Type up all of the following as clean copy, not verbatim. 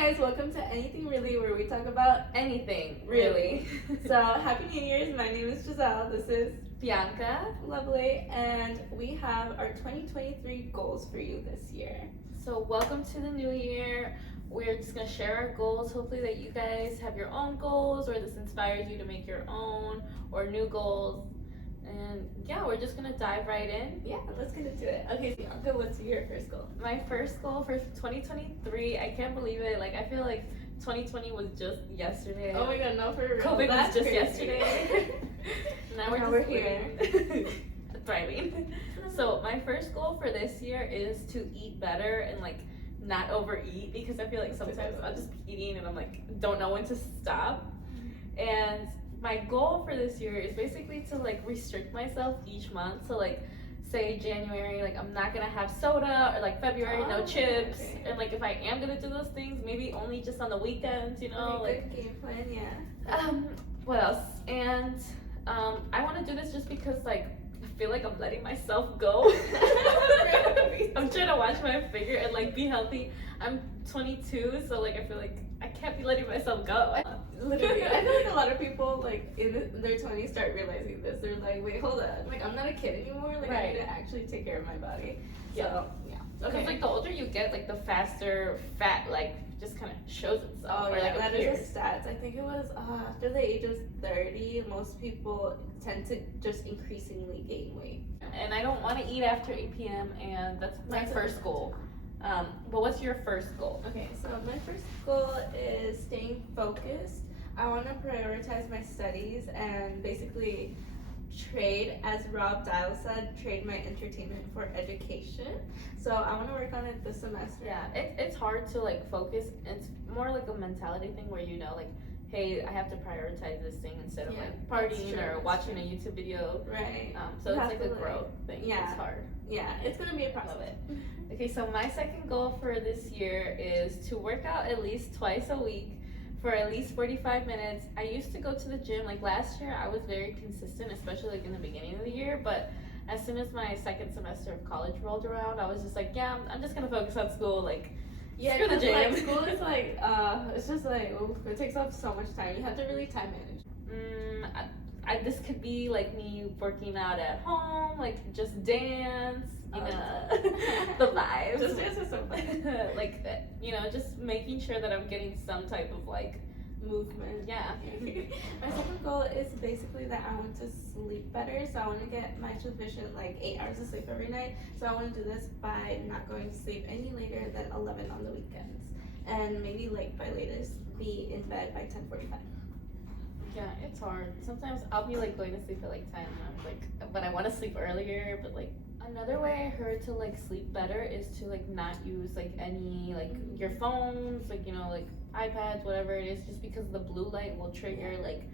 guys, welcome to Anything Really, where we talk about anything, really. So, Happy New Year's. My name is Giselle. This is Bianca. Lovely. And we have our 2023 goals for you this year. So, welcome to the new year. We're just going to share our goals. Hopefully that you guys have your own goals, or this inspires you to make your own or new goals. And yeah, we're just going to dive right in. Yeah, let's get into it. Okay, Bianca, what's your first goal? My first goal for 2023, I can't believe it. Like, I feel like 2020 was just yesterday. Oh my god, no, for real. COVID That's was just crazy. yesterday. now we're here. Thriving. So my first goal for this year is to eat better and like not overeat, because I feel like sometimes I'll just be eating and I'm like don't know when to stop. And my goal for this year is basically to like restrict myself each month. So like say January, like I'm not gonna have soda, or like February, no chips. Okay. And like if I am gonna do those things, maybe only just on the weekends, you know. Okay, like good game plan, yeah. What else? And I want to do this just because like I feel like I'm letting myself go. I'm trying to watch my figure and like be healthy. I'm 22, so like I feel like I can't be letting myself go. Literally, I feel like a lot of people like in their 20s start realizing this. They're like, wait, hold on, like I'm not a kid anymore. Like I need to actually take care of my body. So yeah. Because like the older you get, like the faster fat like just kind of shows itself. Oh or, yeah, like, that appears. is a stats. I think it was after the age of 30, most people tend to just increasingly gain weight. And I don't want to eat after 8 p.m. and that's my first goal. But what's your first goal? Okay, so my first goal is staying focused. I want to prioritize my studies and basically trade, as Rob Dial said, trade my entertainment for education. So I want to work on it this semester. Yeah, it's hard to like focus. It's more like a mentality thing where you know like, hey, I have to prioritize this thing instead of like partying or watching a YouTube video. Right. So it's like a growth thing. Yeah. It's hard. Yeah, it's gonna be a process. Love it. Okay, so my second goal for this year is to work out at least twice a week for at least 45 minutes. I used to go to the gym. Like last year, I was very consistent, especially like in the beginning of the year. But as soon as my second semester of college rolled around, I was just like, yeah, I'm just gonna focus on school. Like, yeah, screw the gym. Like, school is like, it's just like, it takes up so much time. You have to really time manage. This could be like me working out at home, like just dance, you know, the vibes. Just dance is so fun. Like, you know, just making sure that I'm getting some type of like movement. Yeah. My second goal is basically that I want to sleep better. So I want to get my sufficient like 8 hours of sleep every night. So I want to do this by not going to sleep any later than 11 on the weekends, and maybe like by latest be in bed by 10:45. Yeah, it's hard. Sometimes I'll be like going to sleep at like 10 and I'm like, but I want to sleep earlier. But like another way I heard to like sleep better is to like not use like any like your phones, like, you know, like iPads, whatever it is, just because the blue light will trigger like,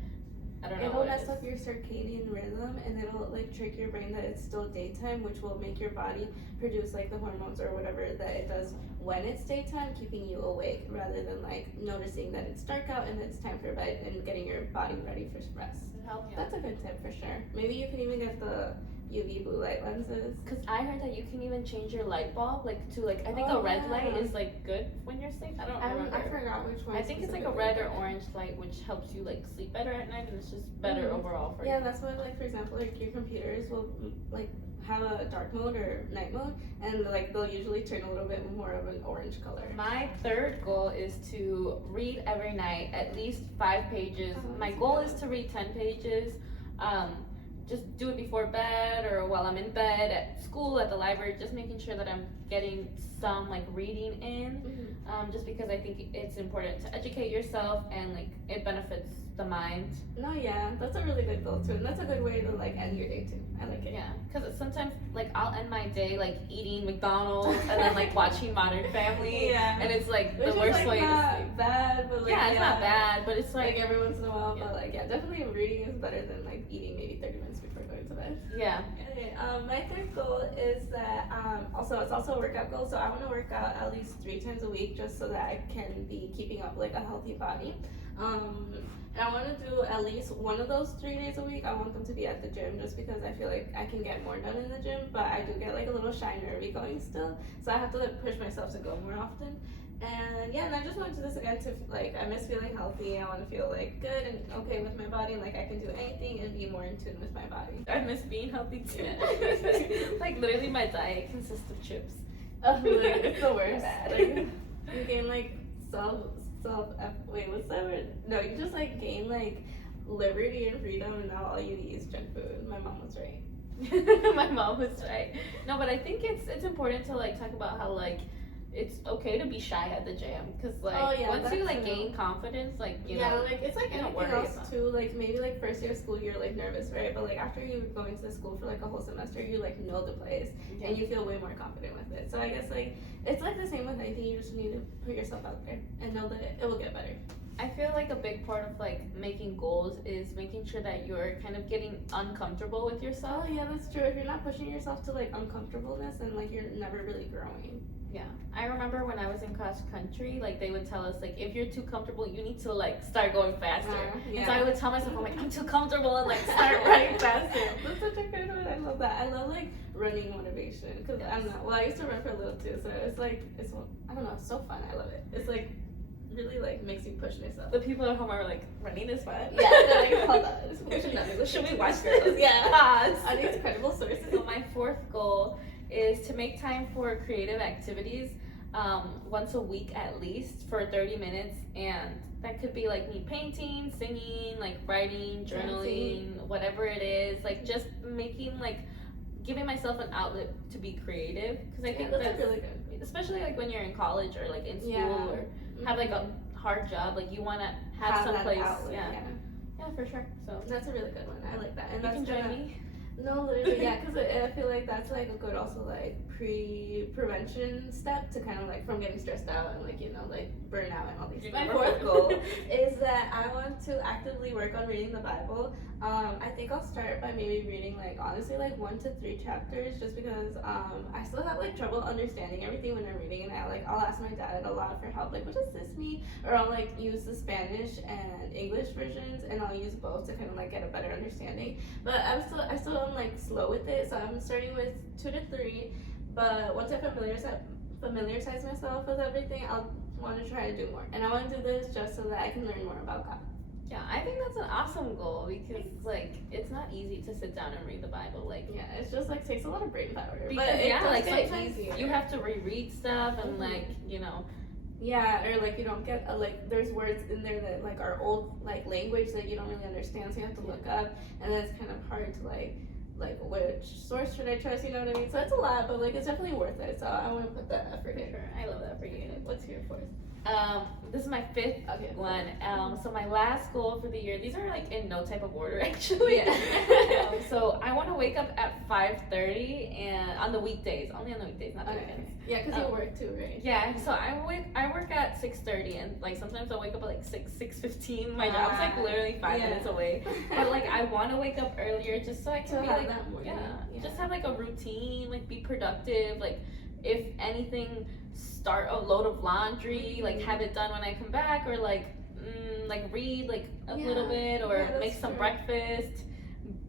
I don't know. It'll mess up your circadian rhythm, and it'll like trick your brain that it's still daytime, which will make your body produce like the hormones or whatever that it does when it's daytime, keeping you awake rather than like noticing that it's dark out and it's time for bed and getting your body ready for rest. That's a good tip for sure. Maybe you can even get the UV blue light lenses. Because I heard that you can even change your light bulb like to like, I think a red light is like good when you're asleep. I don't remember. I forgot which one. I think it's like a red or orange light, which helps you like sleep better at night, and it's just better overall for you. Yeah, that's why like for example like your computers will like have a dark mode or night mode, and like they'll usually turn a little bit more of an orange color. My third goal is to read every night at least 5 pages. My goal is to read 10 pages. Just do it before bed or while I'm in bed, at school, at the library, just making sure that I'm getting some like reading in, just because I think it's important to educate yourself and like it benefits the mind. No, yeah, that's a really good goal too, and that's a good way to like end your day too. I like it. Yeah, because sometimes like I'll end my day like eating McDonald's and then like watching Modern Family, and it's like the worst way to sleep. Bad, but like it's not bad, but it's like every once in a while. But like definitely reading is better than like eating maybe 30 minutes before going to bed. Yeah. Okay, my third goal is that it's also a workout goal. So I want to work out at least 3 times a week just so that I can be keeping up like a healthy body. And I want to do at least one of those 3 days a week. I want them to be at the gym just because I feel like I can get more done in the gym, but I do get like a little shy nervy going still. So I have to like push myself to go more often. And yeah, and I just want to do this again to like, I miss feeling healthy. I want to feel like good and okay with my body, and like I can do anything and be more in tune with my body. I miss being healthy too. Like literally, my diet consists of chips. It's the worst. Like, you gain like wait, what's that word? No, you just like gain like liberty and freedom, and now all you eat is junk food. My mom was right. My mom was right. No, but I think it's important to like talk about how like it's okay to be shy at the gym, because like once you like gain confidence, like you know, like it's like anything else too. Like maybe like first year of school you're like nervous, right? But like after you go into the school for like a whole semester, you like know the place and you feel way more confident with it. So I guess like it's like the same with anything. You just need to put yourself out there and know that it will get better. I feel like a big part of like making goals is making sure that you're kind of getting uncomfortable with yourself. Oh yeah, that's true. If you're not pushing yourself to like uncomfortableness, then like you're never really growing. Yeah, I remember when I was in cross country, like they would tell us like if you're too comfortable, you need to like start going faster. And so I would tell myself, I'm like, I'm too comfortable, and like start running faster. That's such a good one. I love that. I love like running motivation, because I'm not. Well, I used to run for a little too, so it's like I don't know, it's so fun. I love it. It's like really like makes you push yourself. The people at home are like, running is fun. Yeah, they're like, hold on. Should we watch this? Yeah. Are these credible sources? So my fourth goal is to make time for creative activities once a week at least for 30 minutes, and that could be like me painting, singing, like writing, journaling, whatever it is, like just making like giving myself an outlet to be creative, because I think that's really good, especially like when you're in college or like in school or have like a hard job, like you want to have some place outlet, yeah, for sure. So that's a really good one. I like that. And you that's can join me. No, literally, yeah, because I feel like that's like a good also like prevention step to kind of like from getting stressed out and like, you know, like burnout and all these things. My fourth goal is that I want to actively work on reading the Bible. I think I'll start by maybe reading like honestly like 1 to 3 chapters, just because I still have like trouble understanding everything when I'm reading, and I'll ask my dad a lot for help, like what does this mean, or I'll like use the Spanish and English versions, and I'll use both to kind of like get a better understanding. But I still am like slow with it, so I'm starting with 2 to 3. But once I familiarize myself with everything, I'll want to try to do more, and I want to do this just so that I can learn more about God. Yeah, I think that's an awesome goal, because like it's not easy to sit down and read the Bible. Like it's just like takes a lot of brain power. Because like sometimes you have to reread stuff and like, you know. Yeah, or like you don't get like there's words in there that like are old like language that you don't really understand, so you have to look up, and then it's kind of hard to like which source should I trust, you know what I mean? So it's a lot, but like it's definitely worth it. So I want to put that effort in. Sure, I love that for you. What's your fourth? This is my fifth one. So my last goal for the year, these are like in no type of order actually. So I want to wake up at 5:30 and on the weekdays, only on the weekdays, not the weekends. Yeah, because you work too, right? Yeah, so I work at 6:30, and like sometimes I'll wake up at like 6:15. My job's like literally 5 minutes away. But like I want to wake up earlier just so I can be like just have like a routine, like be productive, like if anything, start a load of laundry, like have it done when I come back, or like read like a little bit, or make some breakfast,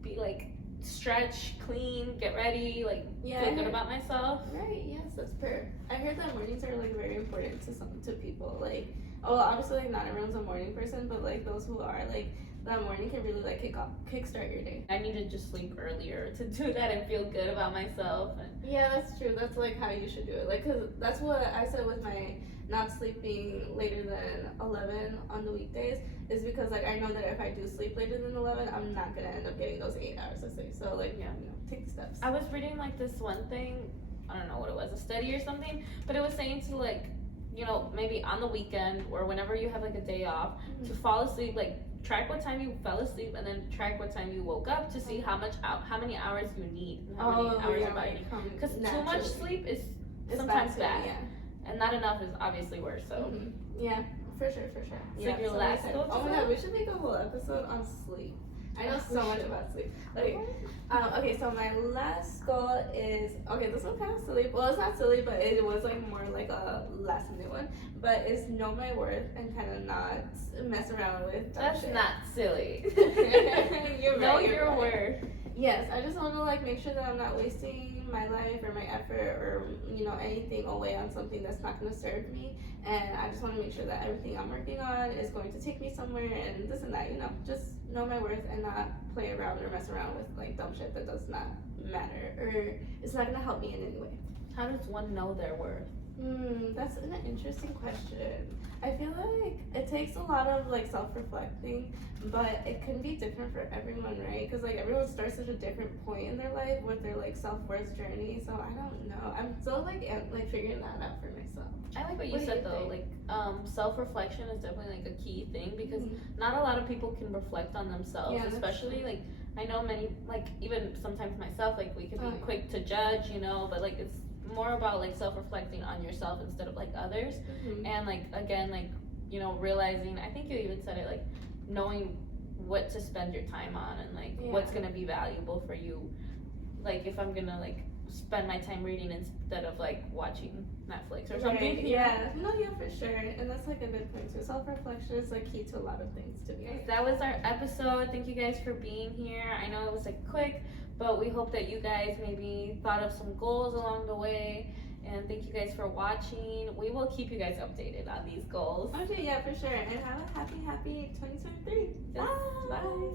be like stretch, clean, get ready, like feel good about myself. Right, yes, that's fair. I heard that mornings are like very important to people. Like, obviously like not everyone's a morning person, but like those who are, like that morning can really like kickstart your day. I need to just sleep earlier to do that and feel good about myself. Yeah, that's true. That's like how you should do it. Like, cause that's what I said with my not sleeping later than 11 on the weekdays, is because like I know that if I do sleep later than 11, I'm not gonna end up getting those 8 hours of sleep. So like, you know, take the steps. I was reading like this one thing, I don't know what it was, a study or something, but it was saying to like, you know, maybe on the weekend or whenever you have like a day off, to fall asleep, like track what time you fell asleep and then track what time you woke up to see how many hours you need, how many hours your body needs. Because too much sleep is sometimes bad, and not enough is obviously worse. So yeah, for sure. So your last goal? Oh my god, we should make a whole episode on sleep. I know so much about sleep. Like, okay, so my last goal is, this one's kind of silly. Well, it's not silly, but it was like more like a last minute one. But it's know my worth and kind of not mess around with. That's not silly. You're know right, your worth. Yes, I just want to like make sure that I'm not wasting my life or my effort or anything away on something that's not going to serve me. And I just want to make sure that everything I'm working on is going to take me somewhere and this and that. Just know my worth and not play around or mess around with like dumb shit that does not matter or it's not going to help me in any way. How does one know their worth? That's an interesting question. I feel like it takes a lot of like self-reflecting, but it can be different for everyone, right? Because like everyone starts at a different point in their life with their like self-worth journey. So I don't know. I'm still like figuring that out for myself. I like what you said though. Like self-reflection is definitely like a key thing because not a lot of people can reflect on themselves, especially like I know many like even sometimes myself like we could be quick to judge, but like it's more about like self-reflecting on yourself instead of like others and like again like realizing, I think you even said it, like knowing what to spend your time on and like what's gonna be valuable for you. Like if I'm gonna like spend my time reading instead of like watching Netflix or something. For sure. And that's like a good point too. Self-reflection is like key to a lot of things, to be honest. That was our episode. Thank you guys for being here. I know it was like quick, but we hope that you guys maybe thought of some goals along the way. And thank you guys for watching. We will keep you guys updated on these goals. Okay, yeah, for sure. And have a happy 2023. Bye.